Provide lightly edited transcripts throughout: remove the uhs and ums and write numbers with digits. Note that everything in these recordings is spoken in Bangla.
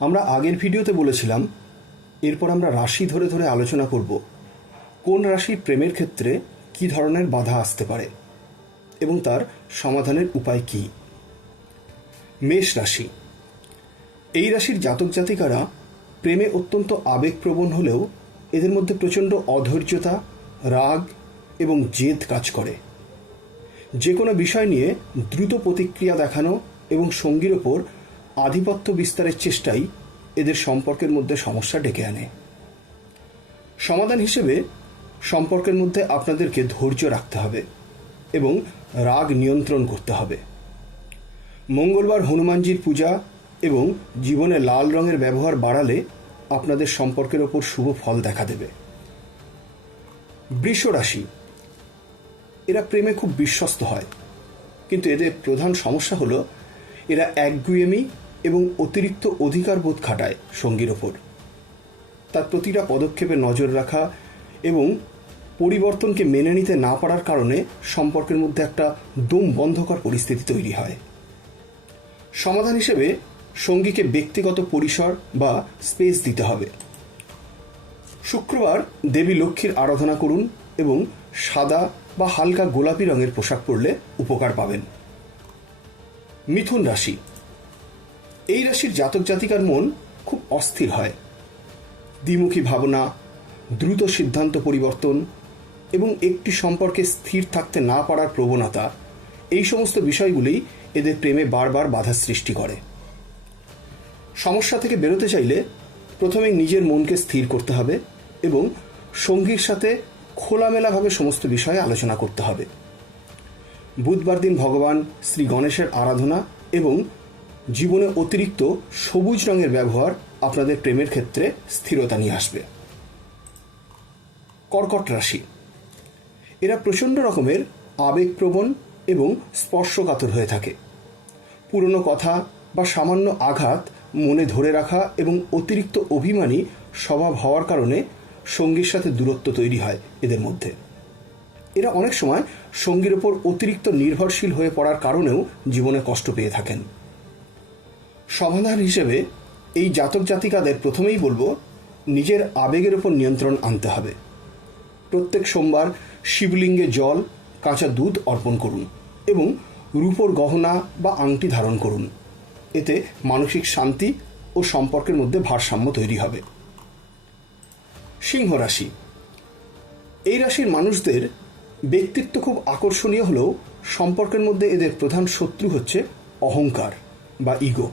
আমরা আগের ভিডিওতে বলেছিলাম এরপর আমরা রাশি ধরে ধরে আলোচনা করব কোন রাশির প্রেমের ক্ষেত্রে কী ধরনের বাধা আসতে পারে এবং তার সমাধানের উপায় কী। মেষ রাশি। এই রাশির জাতক জাতিকারা প্রেমে অত্যন্ত আবেগপ্রবণ হলেও এদের মধ্যে প্রচণ্ড অধৈর্যতা, রাগ এবং জেদ কাজ করে। যে কোনো বিষয় নিয়ে দ্রুত প্রতিক্রিয়া দেখানো এবং সঙ্গীর ওপর আধিপত্য বিস্তারের চেষ্টাই এদের সম্পর্কের মধ্যে সমস্যা ডেকে আনে। সমাধান হিসেবে সম্পর্কের মধ্যে আপনাদেরকে ধৈর্য রাখতে হবে এবং রাগ নিয়ন্ত্রণ করতে হবে। মঙ্গলবার হনুমানজির পূজা এবং জীবনে লাল রঙের ব্যবহার বাড়ালে আপনাদের সম্পর্কের ওপর শুভ ফল দেখা দেবে। বৃষ রাশি। এরা প্রেমে খুব বিশ্বস্ত হয়, কিন্তু এদের প্রধান সমস্যা হলো এরা একগুঁয়েমি এবং অতিরিক্ত অধিকার বোধ খাটায় সঙ্গীর ওপর। তার প্রতিটা পদক্ষেপে নজর রাখা এবং পরিবর্তনকে মেনে নিতে না পারার কারণে সম্পর্কের মধ্যে একটা দম বন্ধকর পরিস্থিতি তৈরি হয়। সমাধান হিসেবে সঙ্গীকে ব্যক্তিগত পরিসর বা স্পেস দিতে হবে। শুক্রবার দেবী লক্ষ্মীর আরাধনা করুন এবং সাদা বা হালকা গোলাপি রঙের পোশাক পরলে উপকার পাবেন। মিথুন রাশি। এই রাশির জাতক জাতিকার মন খুব অস্থির হয়। দ্বিমুখী ভাবনা, দ্রুত সিদ্ধান্ত পরিবর্তন এবং একটি সম্পর্কে স্থির থাকতে না পারার প্রবণতা, এই সমস্ত বিষয়গুলি এদের প্রেমে বারবার বাধা সৃষ্টি করে। সমস্যা থেকে বেরোতে চাইলে প্রথমে নিজের মনকে স্থির করতে হবে এবং সঙ্গীর সাথে খোলামেলাভাবে সমস্ত বিষয়ে আলোচনা করতে হবে। বুধবার দিন ভগবান শ্রী গণেশের আরাধনা এবং জীবনে অতিরিক্ত সবুজ রঙের ব্যবহার আপনাদের প্রেমের ক্ষেত্রে স্থিরতা নিয়ে আসবে। কর্কট রাশি। এরা প্রচণ্ড রকমের আবেগপ্রবণ এবং স্পর্শকাতর হয়ে থাকে। পুরনো কথা বা সামান্য আঘাত মনে ধরে রাখা এবং অতিরিক্ত অভিমানী স্বভাব হওয়ার কারণে সঙ্গীর সাথে দূরত্ব তৈরি হয় এদের মধ্যে। এরা অনেক সময় সঙ্গীর ওপর অতিরিক্ত নির্ভরশীল হয়ে পড়ার কারণেও জীবনে কষ্ট পেয়ে থাকেন। সমাধান হিসেবে এই জাতক জাতিকাদের প্রথমেই বলবো নিজের আবেগের ওপর নিয়ন্ত্রণ আনতে হবে। প্রত্যেক সোমবার শিবলিঙ্গে জল, কাঁচা দুধ অর্পণ করুন এবং রূপোর গহনা বা আংটি ধারণ করুন। এতে মানসিক শান্তি ও সম্পর্কের মধ্যে ভারসাম্য তৈরি হবে। সিংহ রাশি। এই রাশির মানুষদের ব্যক্তিত্ব খুব আকর্ষণীয় হলেও সম্পর্কের মধ্যে এদের প্রধান শত্রু হচ্ছে অহংকার বা ইগো।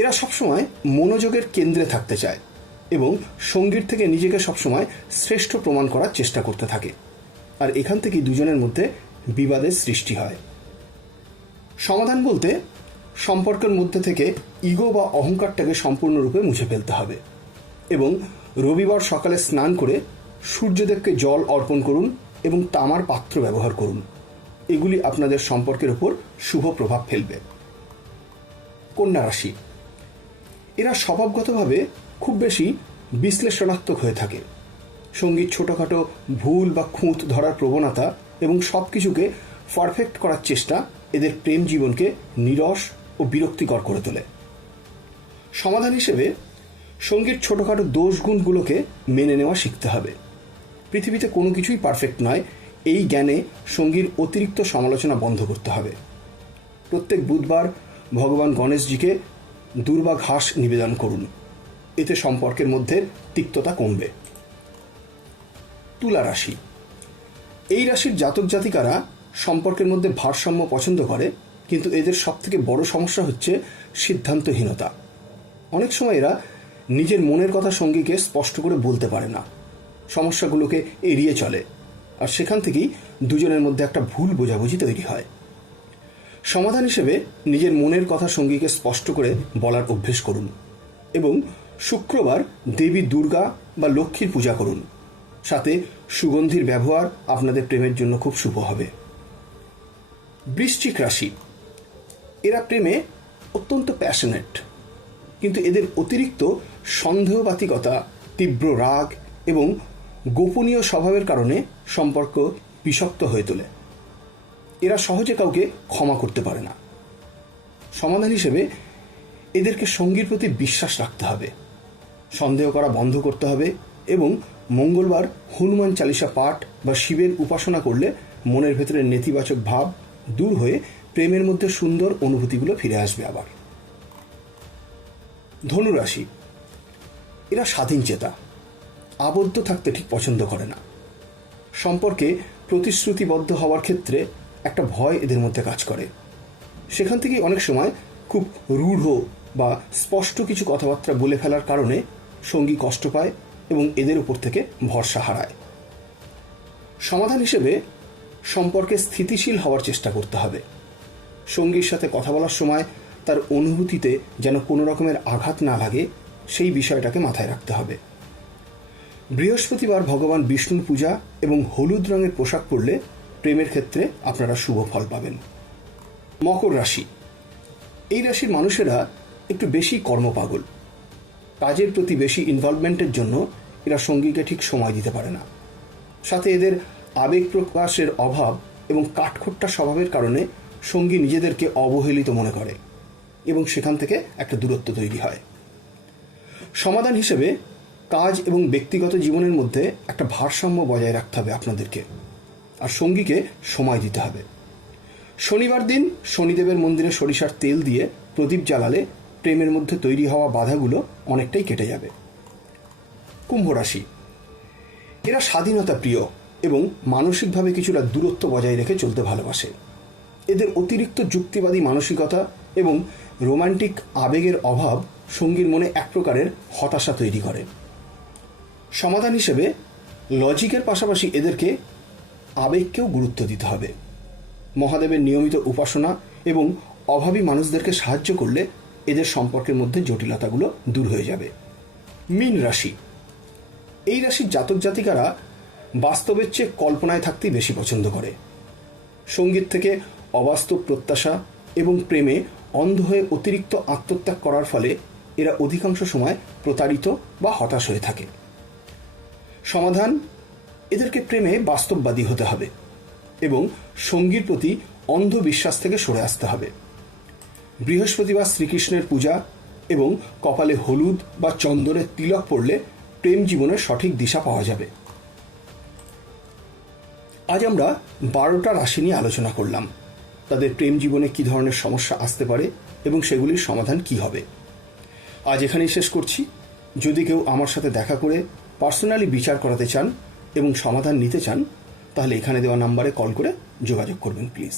এরা সবসময় মনোযোগের কেন্দ্রে থাকতে চায় এবং সঙ্গীর থেকে নিজেকে সবসময় শ্রেষ্ঠ প্রমাণ করার চেষ্টা করতে থাকে, আর এখান থেকেই দুজনের মধ্যে বিবাদের সৃষ্টি হয়। সমাধান বলতে সম্পর্কের মধ্যে থেকে ইগো বা অহংকারটাকে সম্পূর্ণরূপে মুছে ফেলতে হবে এবং রবিবার সকালে স্নান করে সূর্যদেবকে জল অর্পণ করুন এবং তামার পাত্র ব্যবহার করুন। এগুলি আপনাদের সম্পর্কের উপর শুভ প্রভাব ফেলবে। কন্যা রাশি। এরা স্বভাবগতভাবে খুব বেশি বিশ্লেষণাত্মক হয়ে থাকে। সঙ্গীর ছোটোখাটো ভুল বা খুঁত ধরার প্রবণতা এবং সব কিছুকে পারফেক্ট করার চেষ্টা এদের প্রেম জীবনকে নিরস ও বিরক্তিকর করে তোলে। সমাধান হিসেবে সঙ্গীর ছোটোখাটো দোষগুণগুলোকে মেনে নেওয়া শিখতে হবে। পৃথিবীতে কোনো কিছুই পারফেক্ট নয়, এই জ্ঞানে সঙ্গীর অতিরিক্ত সমালোচনা বন্ধ করতে হবে। প্রত্যেক বুধবার ভগবান গণেশজিকে দুর্বা ঘাস নিবেদন করুন। এতে সম্পর্কের মধ্যে তিক্ততা কমবে। তুলা রাশি। এই রাশির জাতক জাতিকারা সম্পর্কের মধ্যে ভারসাম্য পছন্দ করে, কিন্তু এদের সবথেকে বড় সমস্যা হচ্ছে সিদ্ধান্তহীনতা। অনেক সময় এরা নিজের মনের কথা সঙ্গীকে স্পষ্ট করে বলতে পারে না, সমস্যাগুলোকে এড়িয়ে চলে, আর সেখান থেকেই দুজনের মধ্যে একটা ভুল বোঝাবুঝি তৈরি হয়। সমাধান হিসেবে নিজের মনের কথা সঙ্গীকে স্পষ্ট করে বলার অভ্যেস করুন এবং শুক্রবার দেবী দুর্গা বা লক্ষ্মীর পূজা করুন। সাথে সুগন্ধির ব্যবহার আপনাদের প্রেমের জন্য খুব শুভ হবে। বৃশ্চিক রাশি। এরা প্রেমে অত্যন্ত প্যাশনেট, কিন্তু এদের অতিরিক্ত সন্দেহবাতিকতা, তীব্র রাগ এবং গোপনীয় স্বভাবের কারণে সম্পর্ক বিষাক্ত হয়ে তোলে। এরা সহজে কাউকে ক্ষমা করতে পারে না। সমাধান হিসেবে এদেরকে সঙ্গীর প্রতি বিশ্বাস রাখতে হবে, সন্দেহ করা বন্ধ করতে হবে এবং মঙ্গলবার হনুমান চালিসা পাঠ বা শিবের উপাসনা করলে মনের ভেতরে নেতিবাচক ভাব দূর হয়ে প্রেমের মধ্যে সুন্দর অনুভূতিগুলো ফিরে আসবে। আবার ধনুরাশি, এরা স্বাধীন চেতা, আবদ্ধ থাকতে ঠিক পছন্দ করে না। সম্পর্কে প্রতিশ্রুতিবদ্ধ হওয়ার ক্ষেত্রে একটা ভয় এদের মধ্যে কাজ করে। সেখান থেকেই অনেক সময় খুব রূঢ় বা স্পষ্ট কিছু কথাবার্তা বলে ফেলার কারণে সঙ্গী কষ্ট পায় এবং এদের উপর থেকে ভরসা হারায়। সমাধান হিসেবে সম্পর্কে স্থিতিশীল হওয়ার চেষ্টা করতে হবে। সঙ্গীর সাথে কথা বলার সময় তার অনুভূতিতে যেন কোনো রকমের আঘাত না লাগে, সেই বিষয়টাকে মাথায় রাখতে হবে। বৃহস্পতিবার ভগবান বিষ্ণুর পূজা এবং হলুদ রঙের পোশাক পরলে প্রেমের ক্ষেত্রে আপনারা শুভ ফল পাবেন। মকর রাশি, এই রাশির মানুষেরা একটু বেশি কর্মপাগল। কাজের প্রতি বেশি ইনভলভমেন্টের জন্য এরা সঙ্গীকে ঠিক সময় দিতে পারে না। সাথে এদের আবেগ প্রকাশের অভাব এবং কাঠখোট্টা স্বভাবের কারণে সঙ্গী নিজেদেরকে অবহেলিত মনে করে এবং সেখান থেকে একটা দূরত্ব তৈরি হয়। সমাধান হিসেবে কাজ এবং ব্যক্তিগত জীবনের মধ্যে একটা ভারসাম্য বজায় রাখতে হবে আপনাদেরকে, আর সঙ্গীকে সময় দিতে হবে। শনিবার দিন শনিদেবের মন্দিরে সরিষার তেল দিয়ে প্রদীপ জ্বালালে প্রেমের মধ্যে তৈরি হওয়া বাধাগুলো অনেকটাই কেটে যাবে। কুম্ভ রাশি, এরা স্বাধীনতা প্রিয় এবং মানসিকভাবে কিছুটা দূরত্ব বজায় রেখে চলতে ভালোবাসে। এদের অতিরিক্ত যুক্তিবাদী মানসিকতা এবং রোমান্টিক আবেগের অভাব সঙ্গীর মনে এক প্রকারের হতাশা তৈরি করে। সমাধান হিসেবে লজিকের পাশাপাশি এদেরকে আবেগকেও গুরুত্ব দিতে হবে। মহাদেবের নিয়মিত উপাসনা এবং অভাবী মানুষদেরকে সাহায্য করলে এদের সম্পর্কের মধ্যে জটিলতাগুলো দূর হয়ে যাবে। মীন রাশি, এই রাশির জাতক জাতিকারা বাস্তবের চেয়ে কল্পনায় থাকতেই বেশি পছন্দ করে। সঙ্গীত থেকে অবাস্তব প্রত্যাশা এবং প্রেমে অন্ধ হয়ে অতিরিক্ত আত্মত্যাগ করার ফলে এরা অধিকাংশ সময় প্রতারিত বা হতাশ হয়ে থাকে। সমাধান, এদেরকে প্রেমে বাস্তববাদী হতে হবে এবং সঙ্গীর প্রতি অন্ধ বিশ্বাস থেকে সরে আসতে হবে। বৃহস্পতিবার শ্রীকৃষ্ণের পূজা এবং কপালে হলুদ বা চন্দনের তিলক পড়লে প্রেম জীবনের সঠিক দিশা পাওয়া যাবে। আজ আমরা 12টা রাশি নিয়ে আলোচনা করলাম, তাদের প্রেম জীবনে কী ধরনের সমস্যা আসতে পারে এবং সেগুলির সমাধান কি হবে। আজ এখানেই শেষ করছি। যদি কেউ আমার সাথে দেখা করে পার্সোনালি বিচার করাতে চান এবং সমাধান নিতে চান, তাহলে এখানে দেওয়া নাম্বারে কল করে যোগাযোগ করবেন প্লিজ।